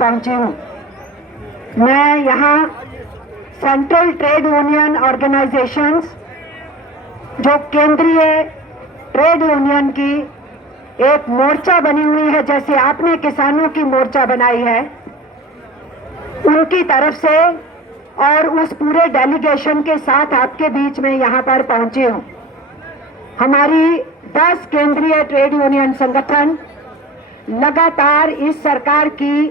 पहुंची हूं। मैं यहाँ सेंट्रल ट्रेड यूनियन ऑर्गेनाइजेशंस, जो केंद्रीय ट्रेड यूनियन की एक मोर्चा बनी हुई है, जैसे आपने किसानों की मोर्चा बनाई है, उनकी तरफ से और उस पूरे डेलीगेशन के साथ आपके बीच में यहाँ पर पहुंची हूँ। हमारी 10 केंद्रीय ट्रेड यूनियन संगठन लगातार इस सरकार की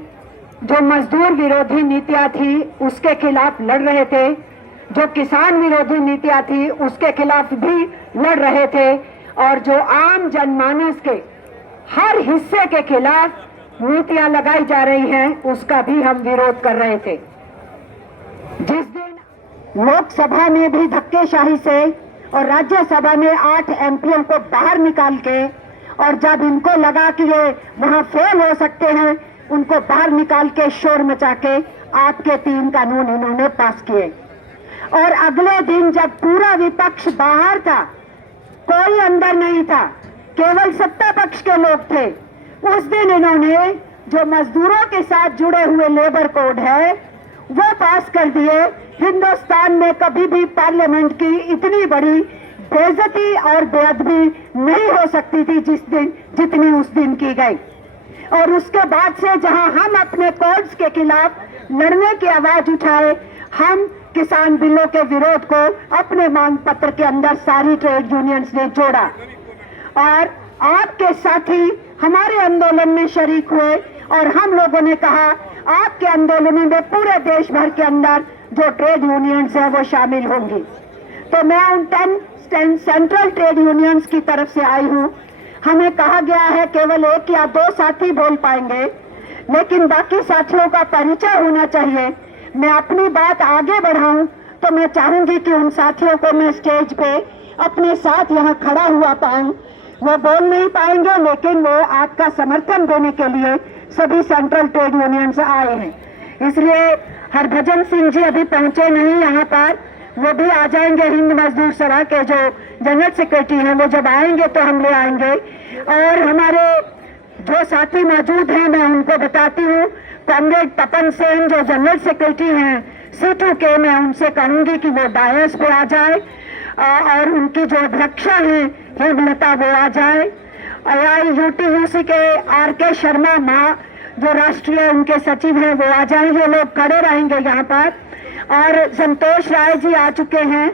जो मजदूर विरोधी नीतियां थी उसके खिलाफ लड़ रहे थे, जो किसान विरोधी नीतियां थी उसके खिलाफ भी लड़ रहे थे, और जो आम जनमानस के हर हिस्से के खिलाफ नीतियां लगाई जा रही हैं उसका भी हम विरोध कर रहे थे। जिस दिन लोकसभा में भी धक्केशाही से और राज्यसभा में 8 एमपीओ को बाहर निकाल के, और जब इनको लगा कि ये वहां फेल हो सकते हैं, उनको बाहर निकाल के शोर मचा के आपके 3 कानून इन्होंने पास किए। और अगले दिन जब पूरा विपक्ष बाहर था, कोई अंदर नहीं था, केवल सत्ता पक्ष के लोग थे, उस दिन इन्होंने जो मजदूरों के साथ जुड़े हुए लेबर कोड है वो पास कर दिए। हिंदुस्तान में कभी भी पार्लियामेंट की इतनी बड़ी बेइज्जती और बेअदबी नहीं हो सकती थी जितनी उस दिन की गई। और उसके बाद से जहां हम अपने कोड्स के खिलाफ लड़ने की आवाज उठाए, हम किसान बिलों के विरोध को अपने मांग पत्र के अंदर सारी ट्रेड यूनियंस ने जोड़ा, और आपके साथी हमारे आंदोलन में शरीक हुए, और हम लोगों ने कहा आपके आंदोलन में पूरे देश भर के अंदर जो ट्रेड यूनियंस है वो शामिल होंगी। तो मैं उन 10 सेंट्रल ट्रेड यूनियंस की तरफ से आई हूँ। हमें कहा गया है केवल 1 या 2 साथी बोल पाएंगे, लेकिन बाकी साथियों का परिचय होना चाहिए। मैं अपनी बात आगे बढ़ाऊं तो मैं चाहूंगी कि उन साथियों को मैं स्टेज पे अपने साथ यहाँ खड़ा हुआ पाऊं। वो बोल नहीं पाएंगे, लेकिन वो आपका समर्थन देने के लिए सभी सेंट्रल ट्रेड यूनियन आए हैं। इसलिए हरभजन सिंह जी अभी पहुंचे नहीं यहाँ पर, वो भी आ जाएंगे। हिंद मजदूर सभा के जो जनरल सेक्रेटरी हैं वो जब आएंगे तो हम ले आएंगे। और हमारे जो साथी मौजूद हैं मैं उनको बताती हूँ। कॉमरेड तपन सेन जो जनरल सेक्रेटरी हैं सीटू के, मैं उनसे कहूंगी कि वो डायस पे आ जाए, और उनकी जो अध्यक्षा है हेमलता वो आ जाए। AIUTUC के RK शर्मा माँ जो राष्ट्रीय उनके सचिव हैं वो आ जाएंगे, लोग खड़े रहेंगे यहाँ पर। और संतोष राय जी आ चुके हैं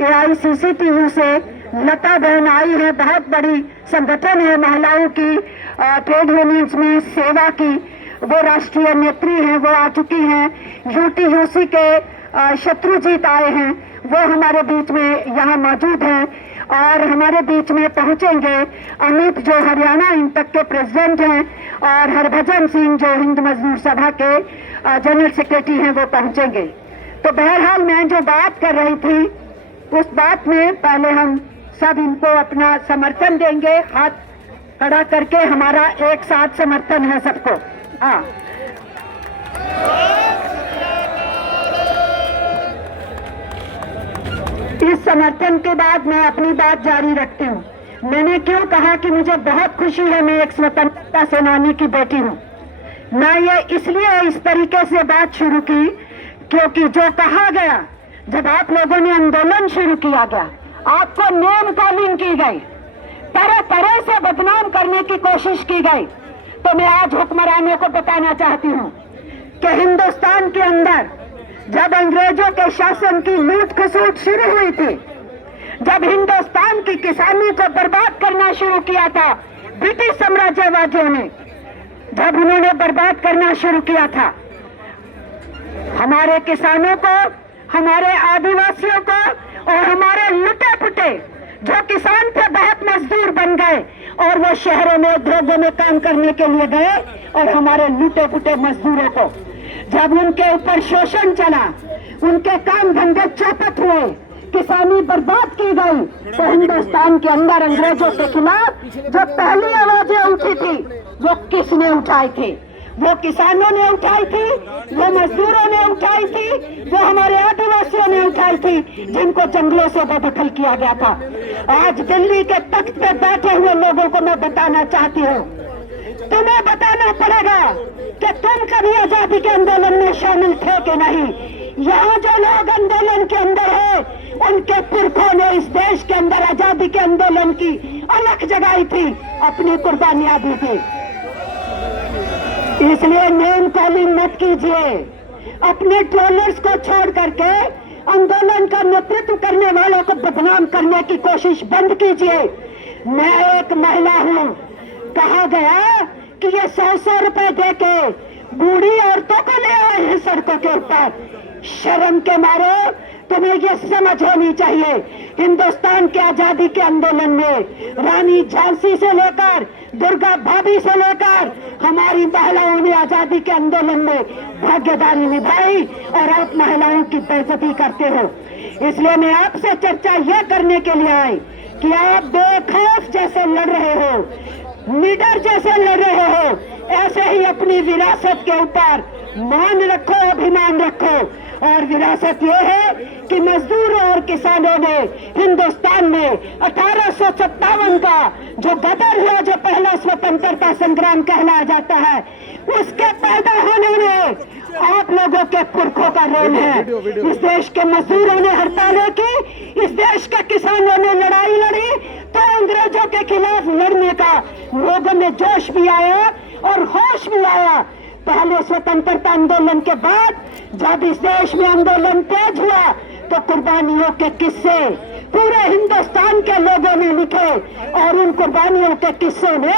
AICCTU से। लता बहन आई है, बहुत बड़ी संगठन है महिलाओं की ट्रेड यूनियंस में सेवा की, वो राष्ट्रीय नेत्री हैं, वो आ चुकी हैं। UTUC के शत्रुजीत आए हैं, वो हमारे बीच में यहाँ मौजूद हैं। और हमारे बीच में पहुंचेंगे अमित जो हरियाणा इंटक के प्रेसिडेंट हैं, और हरभजन सिंह जो हिंद मजदूर सभा के जनरल सेक्रेटरी हैं वो पहुंचेंगे। तो बहरहाल मैं जो बात कर रही थी उस बात में पहले हम सब इनको अपना समर्थन देंगे, हाथ खड़ा करके। हमारा एक साथ समर्थन है सबको। हाँ, इस समर्थन के बाद मैं अपनी बात जारी रखती हूँ। मैंने क्यों कहा कि मुझे बहुत खुशी है, मैं एक स्वतंत्रता सेनानी की बेटी हूँ। मैं ये इसलिए इस तरीके से बात शुरू की क्योंकि जो कहा गया, जब आप लोगों ने आंदोलन शुरू किया गया, आपको नेम कॉलिंग की गई, तरह तरह से बदनाम करने की कोशिश की गई। तो मैं आज हुक्मरानों को बताना चाहती हूँ कि हिंदुस्तान के अंदर जब अंग्रेजों के शासन की लूट खसूट शुरू हुई थी, जब हिंदुस्तान की किसानी को बर्बाद करना शुरू किया था ब्रिटिश साम्राज्यवादियों ने, जब उन्होंने बर्बाद करना शुरू किया था, हमारे किसानों को, हमारे आदिवासियों को और हमारे लुटे पुटे जो किसान थे बहुत मजदूर बन गए, और वो शहरों में उद्योगों में काम करने के लिए गए। और हमारे लुटे पुटे मजदूरों को जब उनके ऊपर शोषण चला, उनके काम धंधे चौपट हुए, किसानी बर्बाद की गई, तो हिंदुस्तान के अंदर अंग्रेजों के खिलाफ जो पहली आवाजें उठी थी वो किसने उठाई थी? वो किसानों ने उठाई थी, वो मजदूरों ने उठाई थी, वो हमारे आदिवासियों ने उठाई थी, जिनको जंगलों से बेदखल किया गया था। आज दिल्ली के तख्त पे बैठे हुए लोगों को मैं बताना चाहती हूँ, तुम्हें बताना पड़ेगा कि तुम कभी आजादी के आंदोलन में शामिल थे कि नहीं। यहाँ जो लोग आंदोलन के अंदर है, उनके पुरखों ने इस देश के अंदर आजादी के आंदोलन की अलग जगाई थी, अपनी कुर्बानियां दी थी। इसलिए नेम कॉलिंग मत कीजिए, अपने ट्रोलर्स को छोड़ करके आंदोलन का नेतृत्व करने वालों को बदनाम करने की कोशिश बंद कीजिए। मैं एक महिला हूँ, कहा गया कि ये 100-100 रुपए देके बूढ़ी औरतों को ले आए हैं सड़कों के ऊपर। शर्म के मारे तुम्हें ये समझ होनी चाहिए, हिंदुस्तान के आजादी के आंदोलन में रानी झांसी से लेकर दुर्गा भाभी से लेकर हमारी महिलाओं ने आजादी के आंदोलन में भागीदारी निभाई, और आप महिलाओं की बेइज्जती करते हो। इसलिए मैं आपसे चर्चा यह करने के लिए आई कि आप बेखौफ जैसे लड़ रहे हो, निडर जैसे लड़ रहे हो, ऐसे ही अपनी विरासत के ऊपर मान रखो, अभिमान रखो। और विरासत ये है कि मजदूरों और किसानों ने हिंदुस्तान में 1857 का जो गदर हुआ, जो पहला स्वतंत्रता संग्राम कहलाया जाता है, उसके पैदा होने में आप लोगों के पुरखों का रोल है। इस देश के मजदूरों ने हड़तालें की, इस देश के किसानों ने लड़ाई लड़ी, तो अंग्रेजों के खिलाफ लड़ने का लोगों में जोश भी आया और होश भी आया। पहले स्वतंत्रता आंदोलन के बाद जब इस देश में आंदोलन तेज हुआ, तो कुर्बानियों के किस्से पूरे हिंदुस्तान के लोगों ने लिखे, और उन कुर्बानियों के किस्सों में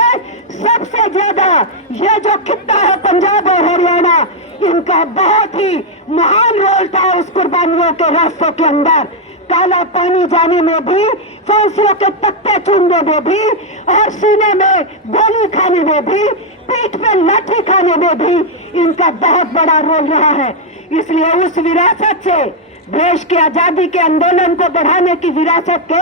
सबसे ज्यादा ये जो खित्ता है पंजाब और हरियाणा, इनका बहुत ही महान रोल था उस कुर्बानियों के रास्तों के अंदर। काला पानी जाने में भी, फांसियों के तख्ते चूमने में भी, और सीने में गोली खाने में भी, पीठ पे लाठी खाने में भी इनका बहुत बड़ा रोल रहा है। इसलिए उस विरासत से, देश की आजादी के आंदोलन को बढ़ाने की विरासत के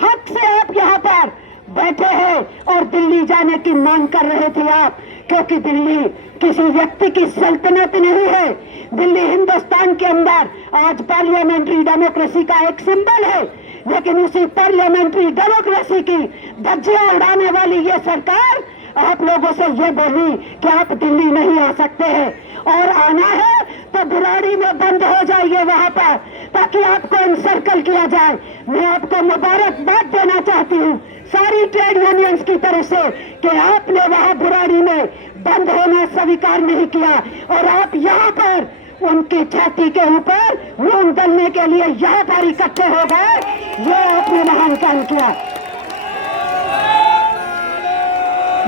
हक से आप यहाँ पर बैठे हैं और दिल्ली जाने की मांग कर रहे थे आप, क्योंकि दिल्ली किसी व्यक्ति की सल्तनत नहीं है। दिल्ली हिंदुस्तान के अंदर आज पार्लियामेंट्री डेमोक्रेसी का एक सिंबल है, लेकिन उसी पार्लियामेंट्री डेमोक्रेसी की धज्जियां उड़ाने वाली ये सरकार आप लोगों से ये बोली कि आप दिल्ली नहीं आ सकते हैं, और आना है तो बुराड़ी में बंद हो जाइए वहां पर, ताकि आपको इनसर्कल किया जाए। मैं आपको मुबारकबाद देना चाहती हूँ सारी ट्रेड यूनियंस की तरफ से कि आपने वहां बुराड़ी में बंद होना स्वीकार नहीं किया, और आप यहाँ पर उनकी छाती के ऊपर नून डालने के लिए यहाँ पर इकट्ठे हो गए। ये आपने महान काम किया।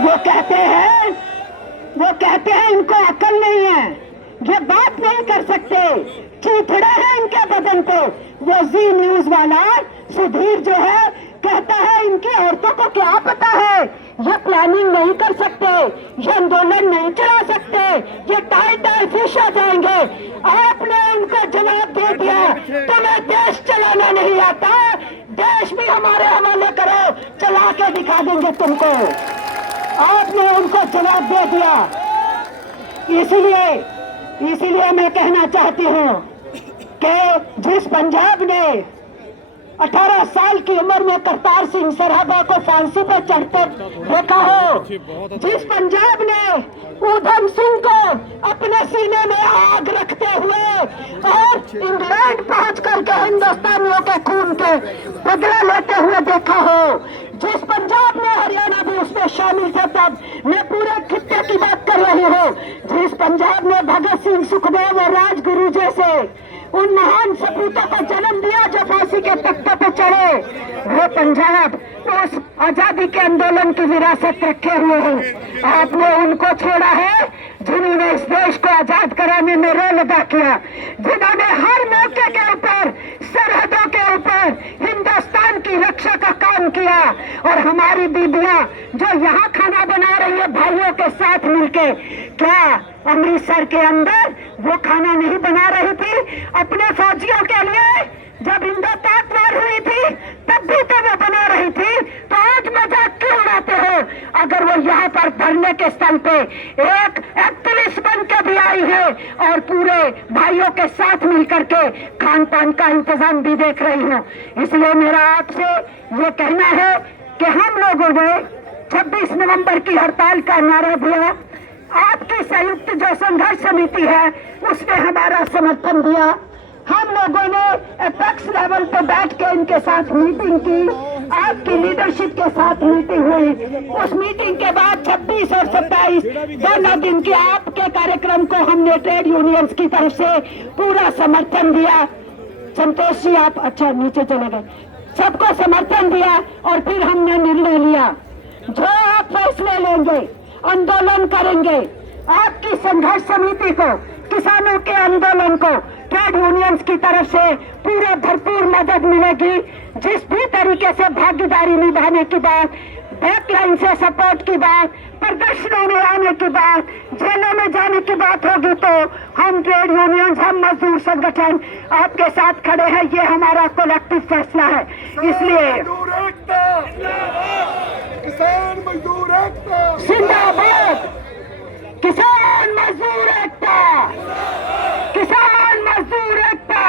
वो कहते हैं इनको अकल नहीं है, ये बात नहीं कर सकते, चीथड़े हैं इनके बदन पे। वो जी न्यूज वाला सुधीर जो है कहता है इनकी औरतों को क्या पता है, ये प्लानिंग नहीं कर सकते, ये आंदोलन नहीं चला सकते, ये टाई फिश आ जाएंगे। आपने उनको जवाब दे दिया, तुम्हें देश चलाना नहीं आता, देश भी हमारे हवाले करो, चला के दिखा देंगे तुमको। आपने उनको जवाब दे दिया। इसीलिए मैं कहना चाहती हूँ कि जिस पंजाब ने 18 साल की उम्र में करतार सिंह सराभा को फांसी पर चढ़ते देखा हो, जिस पंजाब ने ऊधम सिंह को अपने सीने में आग रखते हुए और इंग्लैंड पहुंच करके हिंदुस्तानियों के खून के बदला लेते हुए देखा हो, जिस पंजाब में हरियाणा भी उसमें शामिल था, तब मैं पूरे खित्ते की बात कर रही हूँ, जिस पंजाब में भगत सिंह, सुखदेव और राजगुरु जैसे उन महान सपूतों को जन्म दिया जो फांसी के तख्ते पर चढ़े, वो पंजाब उस आजादी के आंदोलन की विरासत रखे हुए हैं। आपने उनको छोड़ा है जिन्होंने इस देश को आजाद कराने में रोल अदा किया, जिन्होंने हर मौके के ऊपर, सरहदों के ऊपर हिंदुस्तान की रक्षा का काम किया। और हमारी बीबियां जो यहाँ खाना बना रही है भाइयों के साथ मिलके, क्या अमृतसर के अंदर वो खाना नहीं बना रही थी अपने फौजियों के लिए? जब इंदो पाक वार हुई थी तब भी तो वो बना रही थी, तो आज मजाक क्यों उड़ाते हो? अगर वो यहाँ पर धरने के स्थल पे एक एक्टिविस्ट बन के भी आई है और पूरे भाइयों के साथ मिलकर के खान पान का इंतजाम भी देख रही हूँ। इसलिए मेरा आपसे ये कहना है कि हम लोगों ने 26 नवंबर की हड़ताल का नारा दिया, आपकी संयुक्त जो संघर्ष समिति है उसने हमारा समर्थन दिया। हम लोगों ने एपेक्स लेवल पे बैठ के इनके साथ मीटिंग की, आपकी लीडरशिप के साथ मीटिंग हुई। उस मीटिंग के बाद 26 और 27 दोनों दिन के आपके कार्यक्रम को हमने ट्रेड यूनियंस की तरफ से पूरा समर्थन दिया। संतोष जी आप अच्छा नीचे चले गए, सबको समर्थन दिया और फिर हमने निर्णय लिया जो आप फैसले लेंगे, आंदोलन करेंगे, आपकी संघर्ष समिति को, किसानों के आंदोलन को ट्रेड यूनियंस की तरफ से पूरा भरपूर मदद मिलेगी। जिस भी तरीके से भागीदारी निभाने की बात, बैकलाइन से सपोर्ट की बात, प्रदर्शनों में आने की बात, जेलों में जाने की बात होगी तो हम ट्रेड यूनियंस, हम मजदूर संगठन आपके साथ खड़े हैं। ये हमारा कलेक्टिव फैसला है। इसलिए किसान मजदूर एकता जिंदाबाद, किसान मजदूर एकता, किसान मजदूर एकता।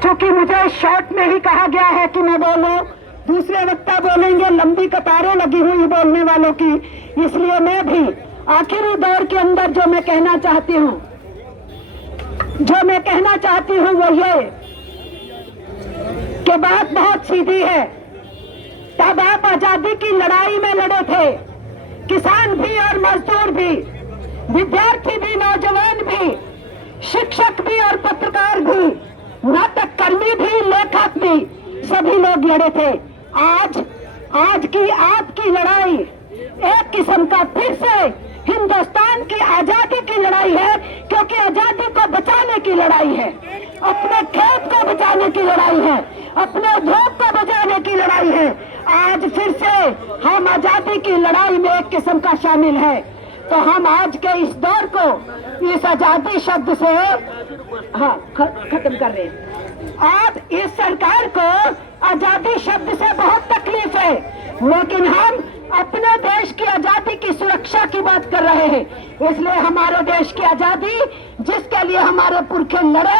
क्योंकि मुझे शॉर्ट में ही कहा गया है कि मैं बोलूं, दूसरे वक्ता बोलेंगे, लंबी कतारें लगी हुई बोलने वालों की, इसलिए मैं भी आखिरी दौर के अंदर जो मैं कहना चाहती हूं वो ये कि बात बहुत सीधी है। तब आप आजादी की लड़ाई में लड़े थे, किसान भी और मजदूर भी, विद्यार्थी भी, नौजवान भी, शिक्षक भी और पत्रकार भी, नाटक कर्मी भी, लेखक भी, सभी लोग लड़े थे। आज की आपकी लड़ाई एक किस्म का फिर से हिंदुस्तान की आजादी की लड़ाई है, क्योंकि आजादी को बचाने की लड़ाई है, अपने खेत को बचाने की लड़ाई है, अपने उद्योग को बचाने की लड़ाई है। आज फिर से हम आजादी की लड़ाई में एक किस्म का शामिल है। तो हम आज के इस दौर को इस आजादी शब्द से खत्म कर रहे हैं। आज इस सरकार को आजादी शब्द से बहुत तकलीफ है, लेकिन हम अपने देश की आजादी की सुरक्षा की बात कर रहे हैं। इसलिए हमारे देश की आजादी जिसके लिए हमारे पुरखे लड़े,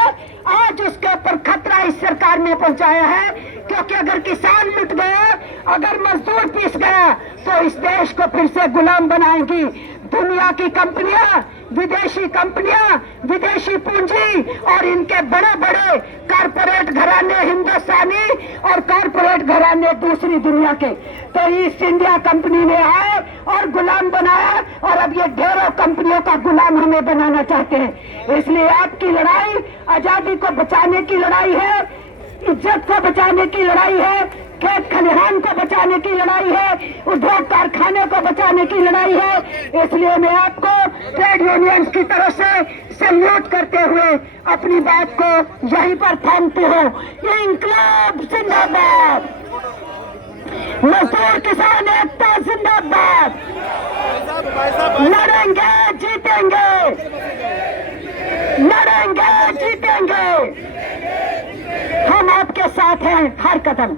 आज उसके ऊपर खतरा इस सरकार ने पहुंचाया है। क्योंकि अगर किसान लुट गया, अगर मजदूर पीस गया, तो इस देश को फिर से गुलाम बनाएंगी दुनिया की कंपनियां, विदेशी कंपनियां, विदेशी पूंजी और इनके बड़े बड़े कारपोरेट घराने, हिंदुस्तानी और कारपोरेट घराने दूसरी दुनिया के। तो ईस्ट इंडिया कंपनी ने आए और गुलाम बनाया, और अब ये ढेरों कंपनियों का गुलाम हमें बनाना चाहते हैं। इसलिए आपकी लड़ाई आजादी को बचाने की लड़ाई है, इज्जत को बचाने की लड़ाई है, खेत खलिहान को बचाने की लड़ाई है, उद्योग कारखाने को बचाने की लड़ाई है। इसलिए मैं आपको ट्रेड यूनियंस की तरफ से सैल्यूट करते हुए अपनी बात को यहीं पर थामती हूँ। इंकलाब जिंदाबाद, मजदूर किसान एकता जिंदाबाद, लड़ेंगे जीतेंगे, लड़ेंगे जीतेंगे, हम आपके साथ हैं हर कदम।